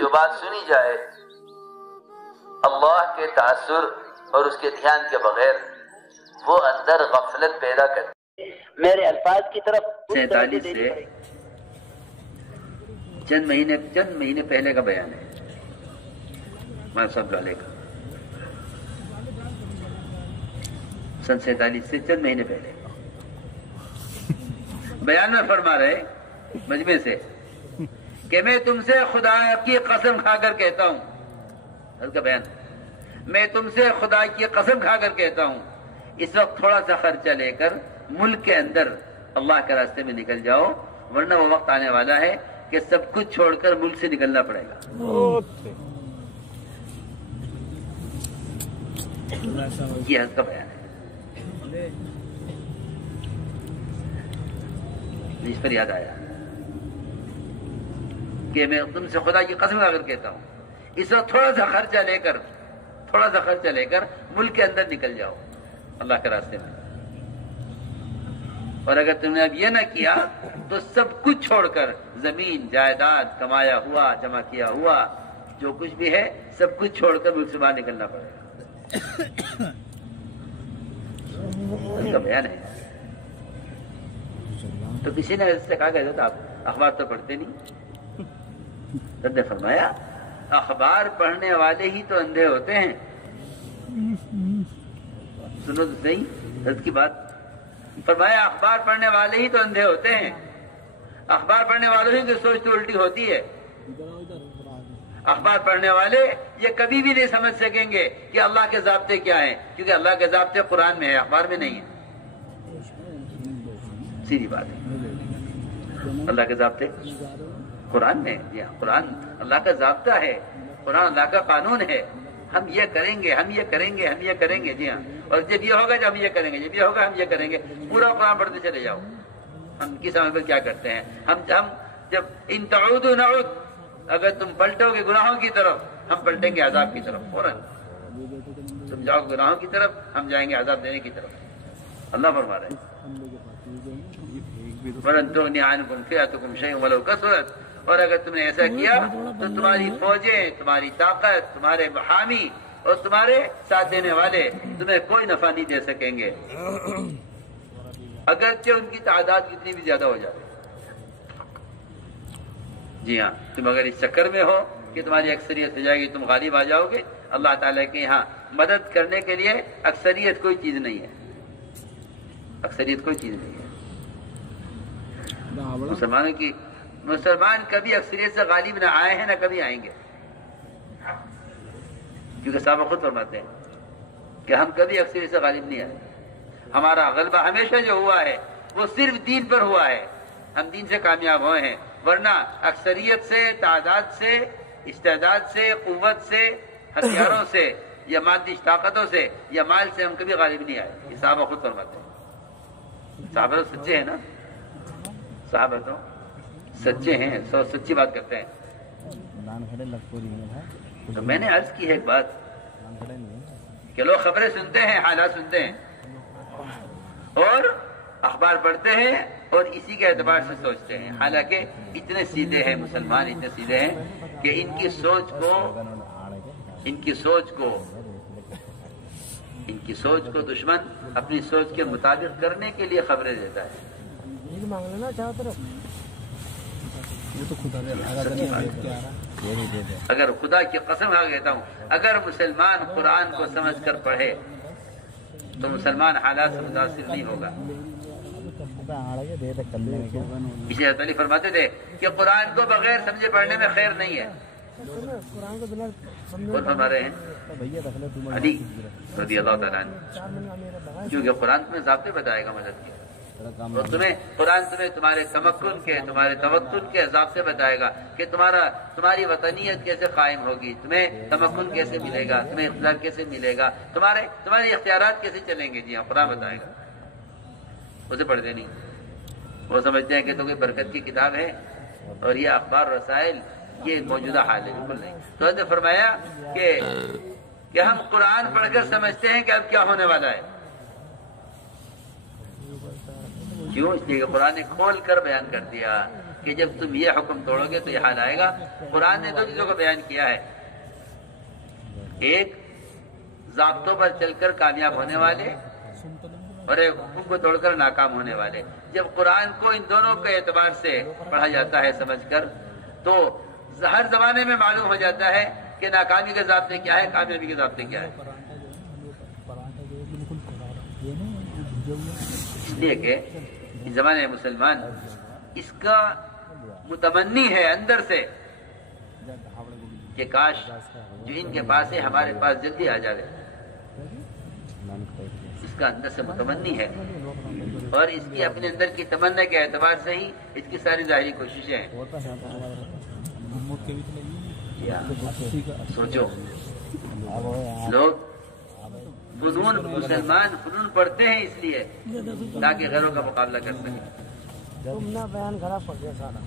جو بات سنی جائے اللہ کے تاثر اور اس کے دھیان کے بغیر وہ اندر غفلت پیدا کرتی. میرے الفاظ کی طرف 47 سے چند مہینے پہلے کا بیان ہے ماں صاحب لالے کا. سن 47 سے چند مہینے پہلے بیان میں فرما رہے مجمع سے کہ میں تم سے خدا کی قسم کھا کر کہتا ہوں، اس کا بیان، میں تم سے خدا کی قسم کھا کر کہتا ہوں اس وقت تھوڑا سا خرچہ لے کر ملک کے اندر اللہ کے راستے میں نکل جاؤ، ورنہ وہ وقت آنے والا ہے کہ سب کچھ چھوڑ کر ملک سے نکلنا پڑے گا. یہ اس کا بیان ہے. اس پر یاد آیا کہ میں تم سے خدا کی قسم کھا کر کہتا ہوں اس وقت تھوڑا سا خرچہ لے کر ملک کے اندر نکل جاؤ اللہ کے راستے میں، اور اگر تم نے اب یہ نہ کیا تو سب کچھ چھوڑ کر زمین جائیداد کمایا ہوا جمع کیا ہوا جو کچھ بھی ہے سب کچھ چھوڑ کر ملک سے باہر نکلنا پڑے گا. اس کا بیان ہے. تو کسی نے اس سے کہا کہ آپ اخبار تو پڑھتے نہیں. تو نے فرمایا اخبار پڑھنے والے ہی تو اندھے ہوتے ہیں. سنو تو صحیح حضرت کی بات. فرمایا اخبار پڑھنے والے ہی تو اندھے ہوتے ہیں، اخبار پڑھنے والوں ہی کی سوچ تو الٹی ہوتی ہے. اخبار پڑھنے والے یہ کبھی بھی نہیں سمجھ سکیں گے کہ اللہ کے ضابطے کیا ہیں، کیونکہ اللہ کے ضابطے قرآن میں ہے، اخبار میں نہیں ہے. سیدھی بات ہے. اللہ کے ضابطے قرآن میں، جی ہاں، قرآن اللہ کا ضابطہ ہے، قرآن اللہ کا قانون ہے. ہم یہ کریں گے، ہم یہ کریں گے، ہم یہ کریں گے. جی ہاں، اور جب یہ ہوگا جب ہم یہ کریں گے، جب یہ ہوگا ہم یہ کریں گے. پورا قرآن پڑھتے چلے جاؤ. ہم کس سمے پر کیا کرتے ہیں؟ ہم جب ان تعودوا نعود، اگر تم پلٹو گے گناہوں کی طرف ہم پلٹیں گے عذاب کی طرف. فوراً تم جاؤ گناہوں کی طرف ہم جائیں گے عذاب دینے کی طرف. اللہ فرما رہے ہیں وَلَن تُغْنِيَ عَنْكُمْ فِئَتُكُمْ شَيْئٌ وَلَوْ كَثُرَتْ. اور اگر تم نے ایسا کیا تو تمہاری فوجیں، تمہاری طاقت، تمہارے محامی اور تمہارے ساتھ دینے والے تمہیں کوئی نفع نہیں دے سکیں گے، اگرچہ ان کی تعداد کتنی بھی زیادہ ہو جائے. جی ہاں، تم اگر اس چکر میں ہو کہ تمہاری اکثریت ہو جائے گی، تم غالب آ جاؤ گے، اللہ تعالیٰ کے یہاں مدد کرنے کے لیے اکثریت کوئی چیز نہیں ہے. اکثریت کوئی چیز نہیں ہے. مسلمان کبھی اکثریت سے غالب نہ آئے ہیں نہ کبھی آئیں گے، کیونکہ صحابہ خود فرماتے ہیں کہ ہم کبھی اکثریت سے غالب نہیں آئے. ہمارا غلبہ ہمیشہ جو ہوا ہے وہ صرف دین پر ہوا ہے. ہم دین سے کامیاب ہوئے ہیں، ورنہ اکثریت سے، تعداد سے، استعداد سے، قوت سے، ہتھیاروں سے یا مادی طاقتوں سے یا مال سے ہم کبھی غالب نہیں آئے. یہ صحابہ خود فرماتے ہیں. صحابہ تو سچے ہیں نا، صحابہ تو سچے ہیں، سچی بات کرتے ہیں. تو میں نے عرض کی ہے ایک بات کہ لوگ خبریں سنتے ہیں، حالات سنتے ہیں اور اخبار پڑھتے ہیں اور اسی کے اعتبار سے سوچتے ہیں. حالانکہ اتنے سیدھے ہیں مسلمان، اتنے سیدھے ہیں کہ ان کی سوچ کو دشمن اپنی سوچ کے مطابق کرنے کے لیے خبریں دیتا ہے. اگر خدا کی قسم کھا کہتا ہوں، اگر مسلمان قرآن کو سمجھ کر پڑھے تو مسلمان حالات سے متاثر نہیں ہوگا. اسے علی فرماتے تھے کہ قرآن کو بغیر سمجھے پڑھنے میں خیر نہیں ہے. کون فرما رہے ہیں؟ علی رضی اللہ تعالیٰ عنہ. کیونکہ قرآن تمہیں ضابطے بتائے گا مدد کے، اور قرآن تمہیں تمہارے تمکن کے، تمہارے توکل کے ضابطے بتائے گا کہ تمہاری وطنیت کیسے قائم ہوگی، تمہیں تمکن کیسے ملے گا، تمہیں اقتدار کیسے ملے گا، تمہارے اختیارات کیسے چلیں گے. جی ہاں، قرآن بتائے گا. اسے پڑھتے نہیں، وہ سمجھتے ہیں کہ تو کوئی برکت کی کتاب ہے اور یہ اخبار رسائل یہ موجودہ حال ہے. بالکل نہیں. تو حضرت نے فرمایا کہ ہم قرآن پڑھ کر سمجھتے ہیں کہ اب کیا ہونے والا ہے. کیوں؟ اس لیے کہ قرآن نے کھول کر بیان کر دیا کہ جب تم یہ حکم توڑو گے تو یہ حال آئے گا۔ قرآن نے دو چیزوں کو بیان کیا ہے، ایک ضابطوں پر چل کر کامیاب ہونے والے اور ایک حکم کو توڑ کر ناکام ہونے والے۔ جب قرآن کو ان دونوں کے اعتبار سے پڑھا جاتا ہے سمجھ کر، تو ہر زمانے میں معلوم ہو جاتا ہے کہ ناکامی کے ضابطے کیا ہے، کامیابی کے ضابطے کیا ہے۔ اس لیے کہ اس زمانے میں مسلمان اس کا متمنی ہے اندر سے کہ کاش جو ان کے پاس ہے ہمارے پاس جلدی آ جائے، اس کا اندر سے متمنی ہے، اور اس کی اپنے اندر کی تمنا کے اعتبار سے ہی اس کی ساری ظاہری کوششیں ہیں۔ سوچو، لوگ فنون، مسلمان فنون پڑھتے ہیں اس لیے تاکہ غیروں کا مقابلہ کر سکیں۔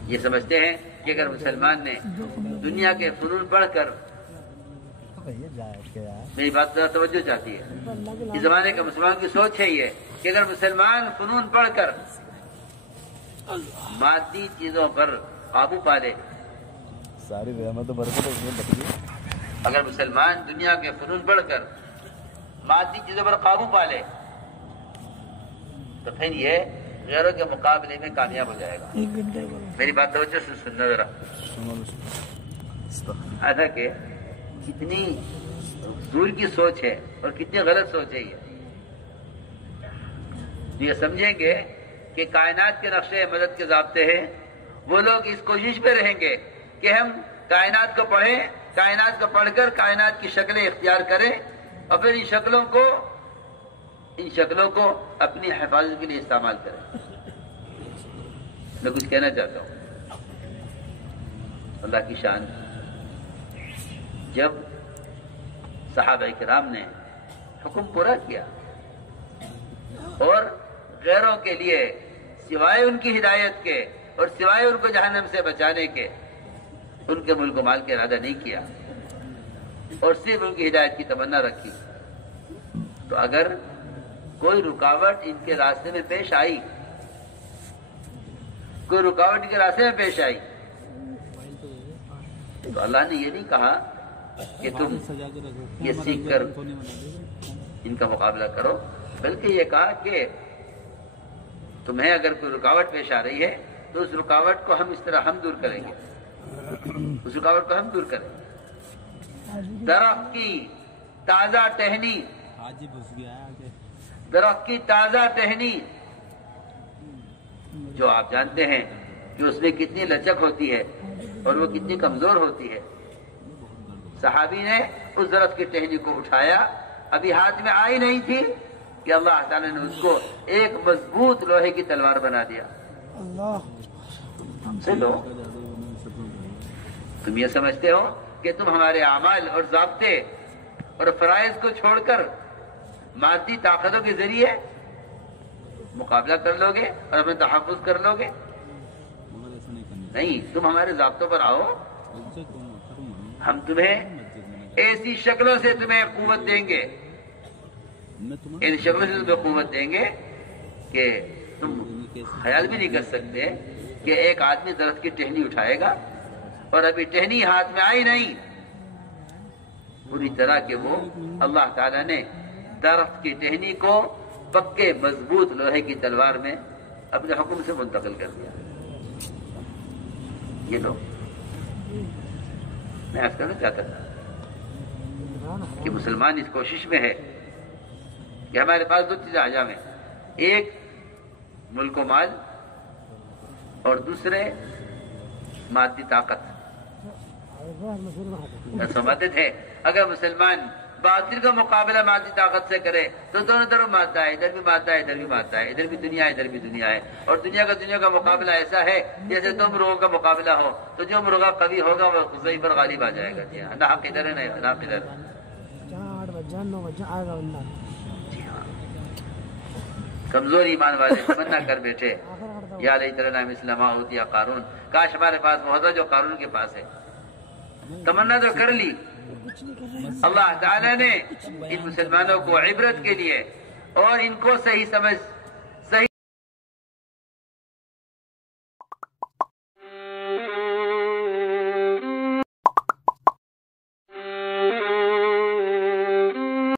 یہ سمجھتے ہیں کہ اگر مسلمان نے دنیا کے فنون پڑھ کر، میری بات ذرا توجہ چاہتی ہے، اس زمانے کا مسلمان کی سوچ ہے یہ کہ اگر مسلمان فنون پڑھ کر مادی چیزوں پر قابو پا لے، اگر مسلمان دنیا کے فنون پڑھ کر مادی چیزوں پر قابو پا لے تو پھر یہ غیروں کے مقابلے میں کامیاب ہو جائے گا۔ میری بات توجہ سے سننا ذرا، ایسا کہ کتنی دور کی سوچ ہے اور کتنی غلط سوچ ہے یہ سمجھیں گے کہ کائنات کے نقشے مدد کے ضابطے ہیں، وہ لوگ اس کوشش پہ رہیں گے کہ ہم کائنات کو پڑھیں، کائنات کو پڑھ کر کائنات کی شکلیں اختیار کریں اور پھر ان شکلوں کو اپنی حفاظت کے لیے استعمال کریں۔ میں کچھ کہنا چاہتا ہوں، اللہ کی شان، جب صحابہ کرام نے حکم پورا کیا اور غیروں کے لیے سوائے ان کی ہدایت کے اور سوائے ان کو جہنم سے بچانے کے ان کے ملک و مال کا ارادہ نہیں کیا اور صرف ان کی ہدایت کی تمنا رکھی، تو اگر کوئی رکاوٹ ان کے راستے میں پیش آئی، کوئی رکاوٹ ان کے راستے میں پیش آئی، تو اللہ نے یہ نہیں کہا کہ تم یہ سیکھ کر ان کا مقابلہ کرو، بلکہ یہ کہا کہ تمہیں اگر کوئی رکاوٹ پیش آ رہی ہے تو اس رکاوٹ کو ہم اس طرح ہم دور کریں گے، اس رکاوٹ کو ہم دور کریں گے۔ درخت کی تازہ ٹہنی، درخت کی تازہ ٹہنی جو آپ جانتے ہیں کہ اس میں کتنی لچک ہوتی ہے اور وہ کتنی کمزور ہوتی ہے، صحابی نے اس درخت کی ٹہنی کو اٹھایا، ابھی ہاتھ میں آئی نہیں تھی کہ اللہ تعالیٰ نے اس کو ایک مضبوط لوہے کی تلوار بنا دیا۔ چلو، تم یہ سمجھتے ہو کہ تم ہمارے اعمال اور ضابطے اور فرائض کو چھوڑ کر مادی طاقتوں کے ذریعے مقابلہ کر لو گے اور اپنا تحفظ کر لو گے؟ نہیں، تم ہمارے ضابطوں پر آؤ، ہم تمہیں ایسی شکلوں سے تمہیں قوت دیں گے، ان شکلوں سے تمہیں قوت دیں گے کہ تم خیال بھی نہیں کر سکتے کہ ایک آدمی درخت کی ٹہنی اٹھائے گا اور ابھی ٹہنی ہاتھ میں آئی نہیں، پوری طرح کہ وہ اللہ تعالیٰ نے درخت کی ٹہنی کو پکے مضبوط لوہے کی تلوار میں اپنے حکم سے منتقل کر دیا۔ یہ لوگ میں عرض کرنا چاہتا تھا کہ مسلمان اس کوشش میں ہے کہ ہمارے پاس دو چیزیں آ جائیں، ایک ملک و مال اور دوسرے مادی طاقت۔ سمجھتے تھے اگر مسلمان باطل کا مقابلہ مادی طاقت سے کرے تو دونوں طرف مادہ ہے، ادھر بھی مادہ ہے، ادھر بھی مادہ ہے، ادھر بھی دنیا ہے، ادھر بھی دنیا ہے، اور دنیا کا مقابلہ ایسا ہے جیسے دو مرغوں کا مقابلہ ہو، تو جو مرغہ قوی ہوگا وہ ضعیف پر غالب آ جائے گا۔ جی ہاں، نہ حق ادھر ہے نہ حق ادھر۔ کمزور ایمان والے تمنا کر بیٹھے، یا لیت لنا مثل ما اوتی قارون، کاش ہمارے پاس وہ ہوتا جو قارون کے پاس ہے۔ تمنا تو کر لی، اللہ تعالیٰ نے ان مسلمانوں کو عبرت کے لیے اور ان کو صحیح سمجھ